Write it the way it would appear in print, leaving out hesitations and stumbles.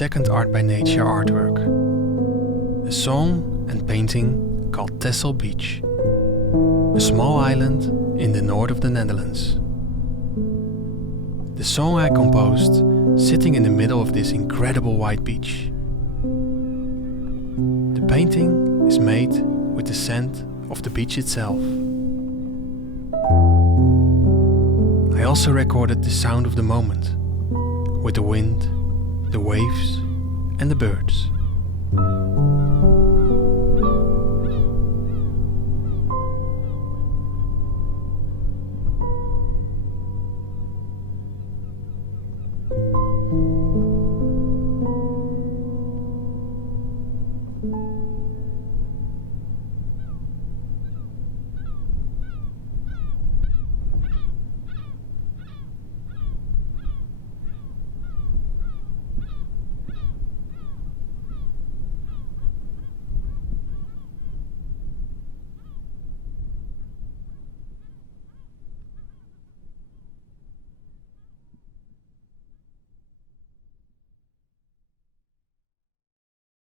second Art by Nature artwork, a song and painting called Texel Beach, a small island in the north of the Netherlands. The song I composed sitting in the middle of this incredible white beach. The painting is made with the sand of the beach itself. I also recorded the sound of the moment, with the wind, the waves and the birds.